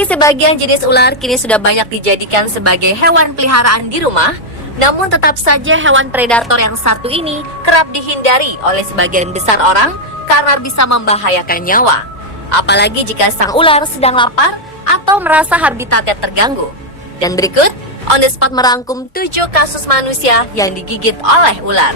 Meski sebagian jenis ular kini sudah banyak dijadikan sebagai hewan peliharaan di rumah, namun tetap saja hewan predator yang satu ini kerap dihindari oleh sebagian besar orang karena bisa membahayakan nyawa. Apalagi jika sang ular sedang lapar atau merasa habitatnya terganggu. Dan berikut, On The Spot merangkum 7 kasus manusia yang digigit oleh ular.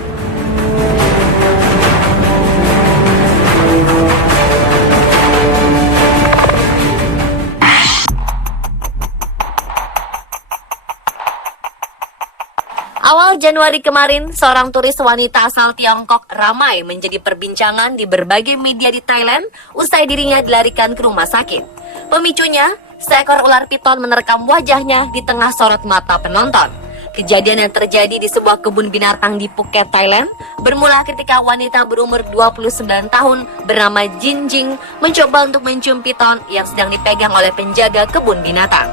Awal Januari kemarin, seorang turis wanita asal Tiongkok ramai menjadi perbincangan di berbagai media di Thailand usai dirinya dilarikan ke rumah sakit. Pemicunya, seekor ular piton menerkam wajahnya di tengah sorot mata penonton. Kejadian yang terjadi di sebuah kebun binatang di Phuket, Thailand, bermula ketika wanita berumur 29 tahun bernama Jin Jing mencoba untuk mencium piton yang sedang dipegang oleh penjaga kebun binatang.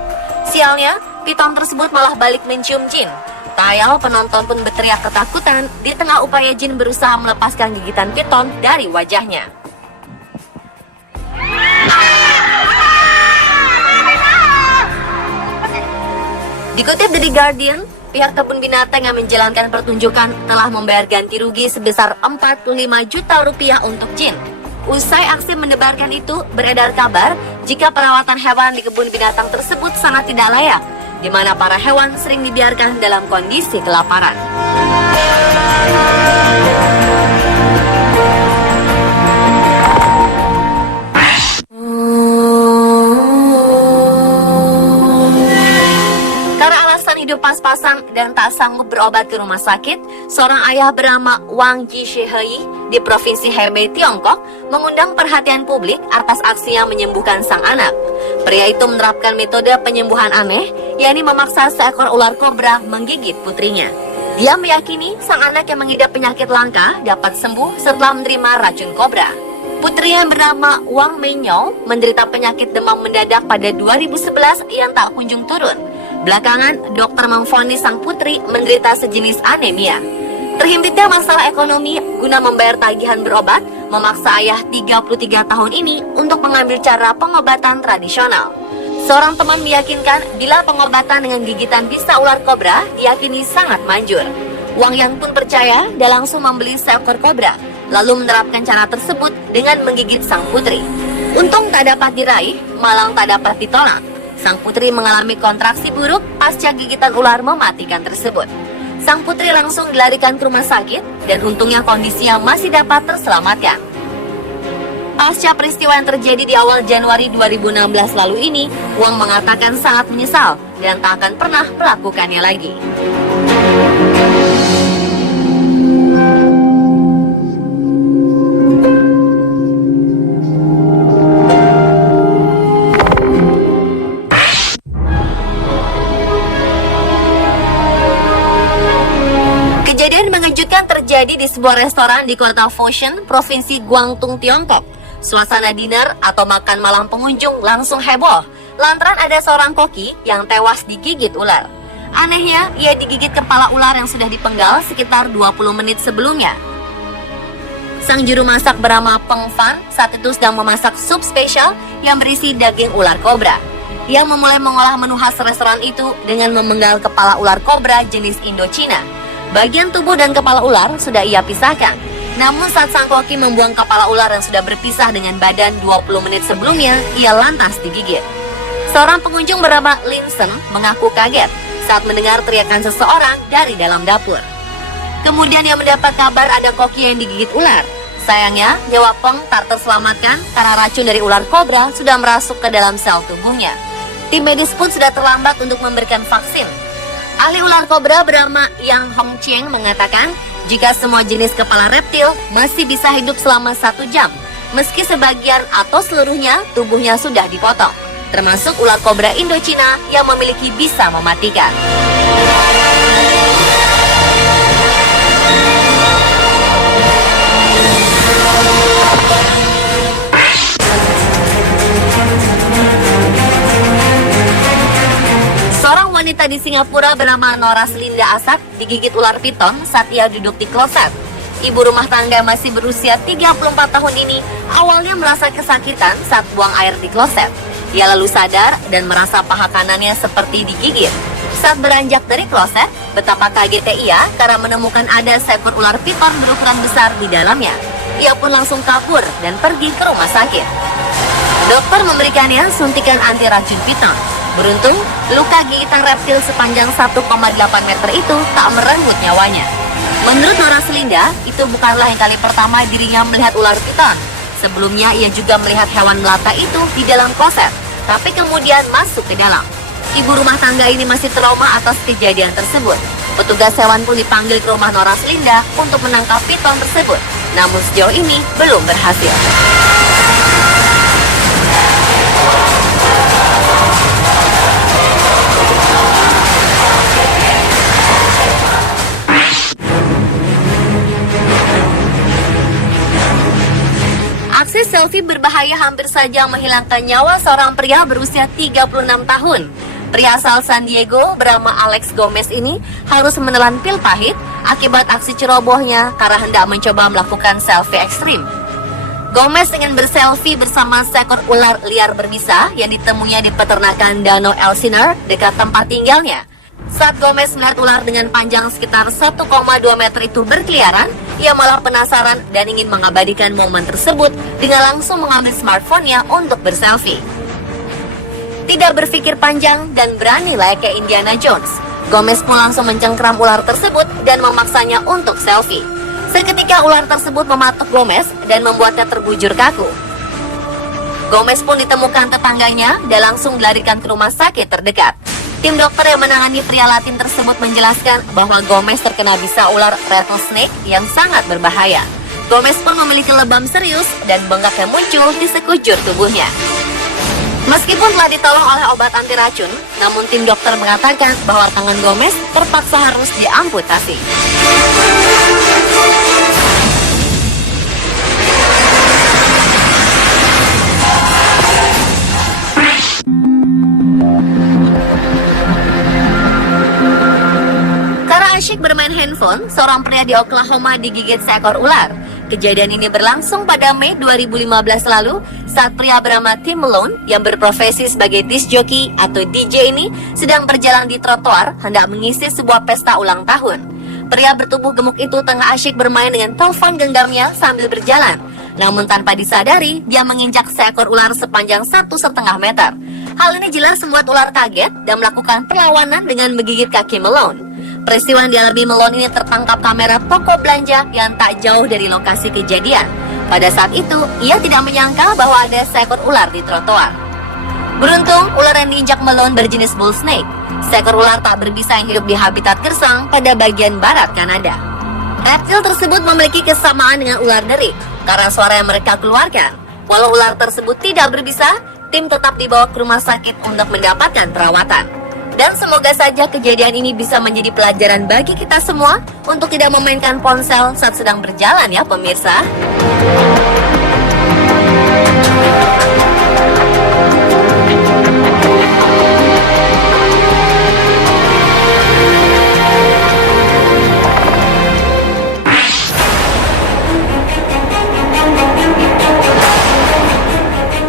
Sialnya, piton tersebut malah balik mencium Jin. Tayal penonton pun berteriak ketakutan di tengah upaya Jin berusaha melepaskan gigitan piton dari wajahnya. Dikutip dari Guardian, pihak kebun binatang yang menjalankan pertunjukan telah membayar ganti rugi sebesar 45 juta rupiah untuk Jin. Usai aksi mendebarkan itu, beredar kabar jika perawatan hewan di kebun binatang tersebut sangat tidak layak, di mana para hewan sering dibiarkan dalam kondisi kelaparan. Karena alasan hidup pas-pasan dan tak sanggup berobat ke rumah sakit, seorang ayah bernama Wang Jishihei di Provinsi Hebei, Tiongkok, mengundang perhatian publik atas aksinya menyembuhkan sang anak. Pria itu menerapkan metode penyembuhan aneh, yakni memaksa seekor ular kobra menggigit putrinya. Dia meyakini sang anak yang mengidap penyakit langka dapat sembuh setelah menerima racun kobra. Putri yang bernama Wang Menyou menderita penyakit demam mendadak pada 2011 yang tak kunjung turun. Belakangan, dokter memvonis sang putri menderita sejenis anemia. Terhimpitnya masalah ekonomi guna membayar tagihan berobat, memaksa ayah 33 tahun ini untuk mengambil cara pengobatan tradisional. Seorang teman meyakinkan bila pengobatan dengan gigitan bisa ular kobra diyakini sangat manjur. Wang Yang pun percaya dan langsung membeli seekor kobra, lalu menerapkan cara tersebut dengan menggigit sang putri. Untung tak dapat diraih, malang tak dapat ditolak. Sang putri mengalami kontraksi buruk pasca gigitan ular mematikan tersebut. Sang putri langsung dilarikan ke rumah sakit dan untungnya kondisinya masih dapat terselamatkan. Pasca peristiwa yang terjadi di awal Januari 2016 lalu ini, Wang mengatakan sangat menyesal dan tak akan pernah melakukannya lagi. Kejadian mengejutkan terjadi di sebuah restoran di kota Foshan, Provinsi Guangdong, Tiongkok. Suasana dinner atau makan malam pengunjung langsung heboh lantaran ada seorang koki yang tewas digigit ular. Anehnya, ia digigit kepala ular yang sudah dipenggal sekitar 20 menit sebelumnya. Sang juru masak bernama Peng Fan saat itu sedang memasak sup spesial yang berisi daging ular kobra. Ia memulai mengolah menu khas restoran itu dengan memenggal kepala ular kobra jenis Indochina. Bagian tubuh dan kepala ular sudah ia pisahkan. Namun saat sang koki membuang kepala ular yang sudah berpisah dengan badan 20 menit sebelumnya, ia lantas digigit. Seorang pengunjung bernama Lin Sen mengaku kaget saat mendengar teriakan seseorang dari dalam dapur. Kemudian ia mendapat kabar ada koki yang digigit ular. Sayangnya, nyawa Peng tak terselamatkan karena racun dari ular kobra sudah merasuk ke dalam sel tubuhnya. Tim medis pun sudah terlambat untuk memberikan vaksin. Ahli ular kobra bernama Yang Hongqiang mengatakan jika semua jenis kepala reptil masih bisa hidup selama 1 jam, meski sebagian atau seluruhnya tubuhnya sudah dipotong, termasuk ular kobra Indochina yang memiliki bisa mematikan. Wanita di Singapura bernama Nora Selinda Asak digigit ular piton saat ia duduk di kloset. Ibu rumah tangga masih berusia 34 tahun ini awalnya merasa kesakitan saat buang air di kloset. Ia lalu sadar dan merasa paha kanannya seperti digigit. Saat beranjak dari kloset, betapa kagetnya ia karena menemukan ada seekor ular piton berukuran besar di dalamnya. Ia pun langsung kabur dan pergi ke rumah sakit. Dokter memberikannya suntikan anti racun piton. Beruntung, luka gigitan reptil sepanjang 1,8 meter itu tak merenggut nyawanya. Menurut Nora Selinda, itu bukanlah yang kali pertama dirinya melihat ular piton. Sebelumnya ia juga melihat hewan melata itu di dalam kloset, tapi kemudian masuk ke dalam. Ibu rumah tangga ini masih trauma atas kejadian tersebut. Petugas hewan pun dipanggil ke rumah Nora Selinda untuk menangkap piton tersebut. Namun sejauh ini belum berhasil. Aksi selfie berbahaya hampir saja menghilangkan nyawa seorang pria berusia 36 tahun. Pria asal San Diego bernama Alex Gomez ini harus menelan pil pahit akibat aksi cerobohnya karena hendak mencoba melakukan selfie ekstrim. Gomez ingin berselfie bersama seekor ular liar berbisa yang ditemuinya di peternakan Danau Elsinore dekat tempat tinggalnya. Saat Gomez melihat ular dengan panjang sekitar 1,2 meter itu berkeliaran, ia malah penasaran dan ingin mengabadikan momen tersebut dengan langsung mengambil smartphone-nya untuk berselfie. Tidak berpikir panjang dan berani layaknya Indiana Jones, Gomez pun langsung mencengkram ular tersebut dan memaksanya untuk selfie. Seketika ular tersebut mematuk Gomez dan membuatnya terbujur kaku. Gomez pun ditemukan tetangganya dan langsung dilarikan ke rumah sakit terdekat. Tim dokter yang menangani pria Latin tersebut menjelaskan bahwa Gomez terkena bisa ular rattlesnake yang sangat berbahaya. Gomez pun memiliki lebam serius dan bengkak yang muncul di sekujur tubuhnya. Meskipun telah ditolong oleh obat anti racun, namun tim dokter mengatakan bahwa tangan Gomez terpaksa harus diamputasi. Asyik bermain handphone, seorang pria di Oklahoma digigit seekor ular. Kejadian ini berlangsung pada Mei 2015 lalu saat pria bernama Tim Malone yang berprofesi sebagai disc jockey atau DJ ini sedang berjalan di trotoar hendak mengisi sebuah pesta ulang tahun. Pria bertubuh gemuk itu tengah asyik bermain dengan telepon genggamnya sambil berjalan. Namun tanpa disadari, dia menginjak seekor ular sepanjang 1,5 meter. Hal ini jelas membuat ular kaget dan melakukan perlawanan dengan menggigit kaki Malone. Peristiwa yang dialami Malone ini tertangkap kamera toko belanja yang tak jauh dari lokasi kejadian. Pada saat itu, ia tidak menyangka bahwa ada seekor ular di trotoar. Beruntung, ular yang diinjak Malone berjenis bull snake. Seekor ular tak berbisa yang hidup di habitat gersang pada bagian barat Kanada. Reptil tersebut memiliki kesamaan dengan ular derik karena suara yang mereka keluarkan. Walau ular tersebut tidak berbisa, tim tetap dibawa ke rumah sakit untuk mendapatkan perawatan. Dan semoga saja kejadian ini bisa menjadi pelajaran bagi kita semua untuk tidak memainkan ponsel saat sedang berjalan ya pemirsa.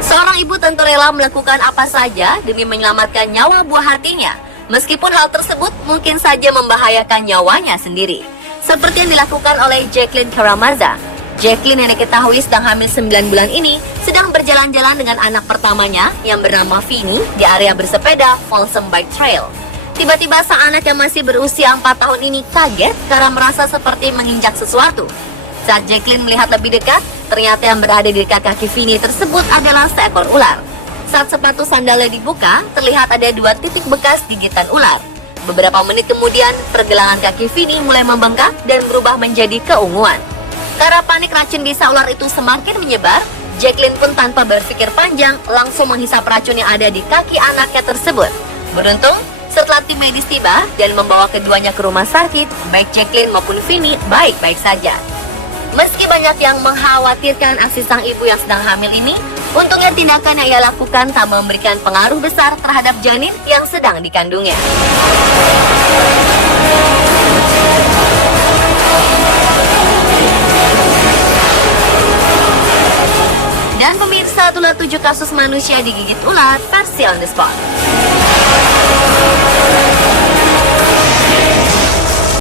Seorang ibu tentu rela melakukan apa saja demi menyelamatkan nyawa buah hatinya, meskipun hal tersebut mungkin saja membahayakan nyawanya sendiri. Seperti yang dilakukan oleh Jacqueline Karamazov. Jacqueline yang diketahui sedang hamil 9 bulan ini sedang berjalan-jalan dengan anak pertamanya yang bernama Vinny di area bersepeda Folsom Bike Trail. Tiba-tiba sang anak yang masih berusia 4 tahun ini kaget karena merasa seperti menginjak sesuatu. Saat Jacqueline melihat lebih dekat, ternyata yang berada di dekat kaki Vinny tersebut adalah seekor ular. Saat sepatu sandalnya dibuka, terlihat ada 2 titik bekas gigitan ular. Beberapa menit kemudian, pergelangan kaki Vinny mulai membengkak dan berubah menjadi keunguan. Karena panik racun bisa ular itu semakin menyebar, Jacqueline pun tanpa berpikir panjang langsung menghisap racun yang ada di kaki anaknya tersebut. Beruntung, setelah tim medis tiba dan membawa keduanya ke rumah sakit, baik Jacqueline maupun Vinny baik-baik saja. Meski banyak yang mengkhawatirkan aksi sang ibu yang sedang hamil ini, untungnya tindakan yang ia lakukan tak memberikan pengaruh besar terhadap janin yang sedang dikandungnya. Dan pemirsa, saat ular 7 kasus manusia digigit ular versi on the spot.